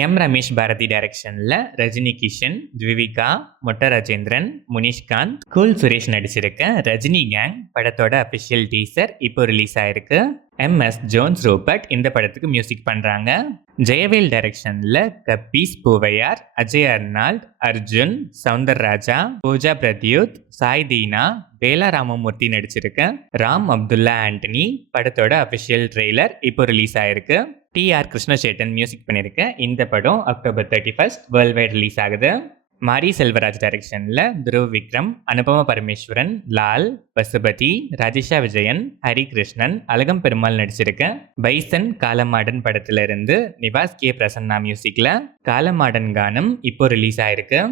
M. Ramesh Bharathi டைரக்ஷன்ல ரஜினி கிஷன், த்விவிகா, மொட்ட Rajendran, Munishkanth, cool Suresh நடிச்சிருக்க Rajini gang படத்தோட அபிஷியல் டீசர் இப்போ ரிலீஸ் ஆயிருக்கு. எம்.எஸ். ஜோன்ஸ் ரோபர்ட் இந்த படத்துக்கு மியூசிக் பண்றாங்க. ஜெயவேல் டைரக்ஷன்ல கப்பீஸ் பூவையார், அஜய் அர்னால்ட், அர்ஜுன், சவுந்தரராஜா, பூஜா பிரத்யூத், சாய் தீனா, வேலா ராமமூர்த்தி நடிச்சிருக்க ராம் அப்துல்லா ஆண்டனி படத்தோட அபிஷியல் ட்ரெய்லர் இப்போ ரிலீஸ் ஆயிருக்கு. டி.ஆர். கிருஷ்ணசேட்டன் மியூசிக் பண்ணியிருக்க இந்த படம் October 31 வேர்ல்ட் வைட் ரிலீஸ் ஆகுது. மாரி செல்வராஜ் டைரக்ஷன்ல துருவ் விக்ரம், அனுபம பரமேஸ்வரன், லால், பசுபதி, ராஜேஷா விஜயன், ஹரிகிருஷ்ணன், அழகம் பெருமாள் நடிச்சிருக்க பைசன் காலமாடன் படத்துல இருந்து நிவாஸ் கே பிரசன்னா மியூசிக்ல காலமாடன் கானம் இப்போ ரிலீஸ் ஆயிருக்கு.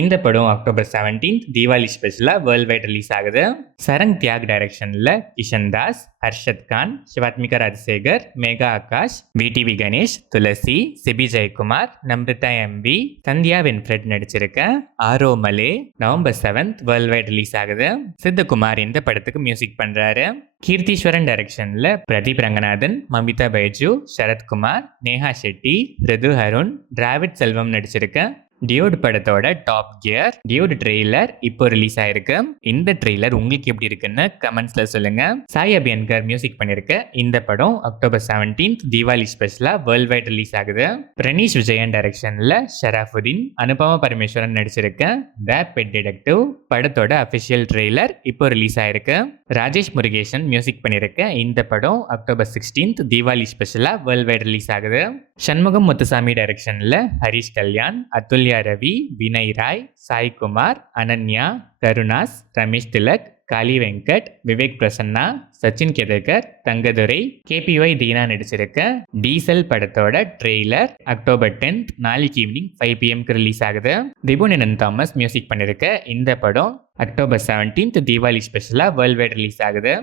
இந்த படம் October 17 தீபாவளி ஸ்பெஷலா வேர்ல்ட் வைட் ரிலீஸ் ஆகுது. சரங் தியாக் டைரக்ஷன்ல கிஷன் தாஸ், ஹர்ஷத் கான், சிவாத்மிகா ராஜசேகர், மேகா ஆகாஷ், விடிவி கணேஷ், துளசி, சிபி ஜெயக்குமார், நம்ரிதா எம்பி, சந்தியா வென்ஃப்ரெட் நடிச்சிருக்க ஆரோ மலே November 7 வேர்ல்ட் வைட் ரிலீஸ் ஆகுது. சித்தகுமார் இந்த படத்துக்கு மியூசிக் பண்றாரு. கீர்த்தீஸ்வரன் டைரக்ஷன்ல பிரதீப் ரங்கநாதன், மமிதா பைஜு, சரத்குமார், நேஹா ஷெட்டி, ரிது அருண், டிராவிட் செல்வம் நடிச்சிருக்க டியூட் படத்தோட டாப் கியர் டியூட் ட்ரெய்லர் இப்போ ரிலீஸ் ஆயிருக்கு. இந்த ட்ரெய்லர் உங்களுக்கு எப்படி இருக்குன்னு கமெண்ட்ஸ்ல சொல்லுங்க. சாய் அபியன்கர் மியூசிக் பண்ணிருக்க இந்த படம் October 17 தீபாவளி ஸ்பெஷலா வேர்ல்ட் வைட் ரிலீஸ் ஆகுது. பிரணீஷ் விஜயன் டைரக்ஷன்ல ஷராஃபுதீன், அனுபம பரமேஸ்வரன் நடிச்சிருக்க த பெட் டிடெக்டிவ் படத்தோட அபிஷியல் ட்ரெய்லர் இப்போ ரிலீஸ் ஆயிருக்கு. ராஜேஷ் முருகேசன் மியூசிக் பண்ணிருக்க இந்த படம் October 16 தீபாவளி ஸ்பெஷலா வேர்ல்ட் வைட் ரிலீஸ் ஆகுது. சண்முகம் முத்துசாமி டைரக்ஷன்ல ஹரிஷ் கல்யாண், அதுல்யா ரவி, வினய் ராய், சாய்குமார், அனன்யா, கருணாஸ், ரமேஷ் திலக், காளி வெங்கட், விவேக் பிரசன்னா, சச்சின் கெதர்கர், தங்கதுரை, KPY தீனா நடிச்சிருக்க டீசல் படத்தோட ட்ரெய்லர் October 10 நாளைக்கு ஈவினிங் 5 PM ரிலீஸ் ஆகுது. திபுநினன் தாமஸ் மியூசிக் பண்ணிருக்க இந்த படம் October 17 தீபாவளி ஸ்பெஷலா வேர்ல்ட் வைட் ரிலீஸ் ஆகுது.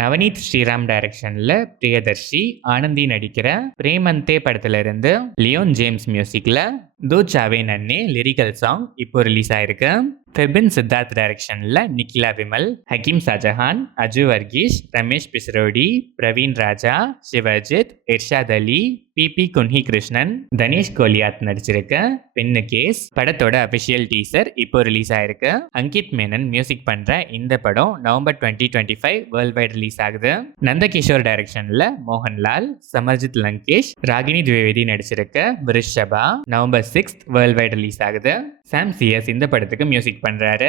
நவநீத் ஸ்ரீராம் டைரக்ஷன்ல பிரியதர்ஷி, ஆனந்தி நடிக்கிற பிரேமந்தே படத்துல இருந்து லியோன் ஜேம்ஸ் மியூசிக்ல தோ சாவே நன்னே லிரிக்கல் சாங் இப்போ ரிலீஸ் ஆயிருக்கு. ஃபெபின் சித்தார்த் டைரக்ஷன்ல நிக்கிலா விமல், ஹக்கீம் ஷாஜஹான், அஜு வர்கீஸ், ரமேஷ் பிஸ்ரோடி, பிரவீன் ராஜா, சிவஜித், இர்ஷாத் அலி, பிபி குன்ஹி கிருஷ்ணன், தனேஷ் கோலியாத் நடிச்சிருக்க பெண்ணு கேஸ் படத்தோட அபிஷியல் டீசர் இப்போ ரிலீஸ் ஆயிருக்கு. அங்கித் மேனன் மியூசிக் பண்ற இந்த படம் November 2025 வேர்ல்ட் வைட் ரிலீஸ் ஆகுது. நந்தகிஷோர் டைரக்ஷன்ல மோகன்லால், சமர்ஜித் லங்கேஷ், ராகினி திவேதி நடிச்சிருக்க Vrushabha November 6 world wide release ஆகுது. சாம் சிஎஸ் இந்த படத்துக்கு மியூசிக் பண்றாரு.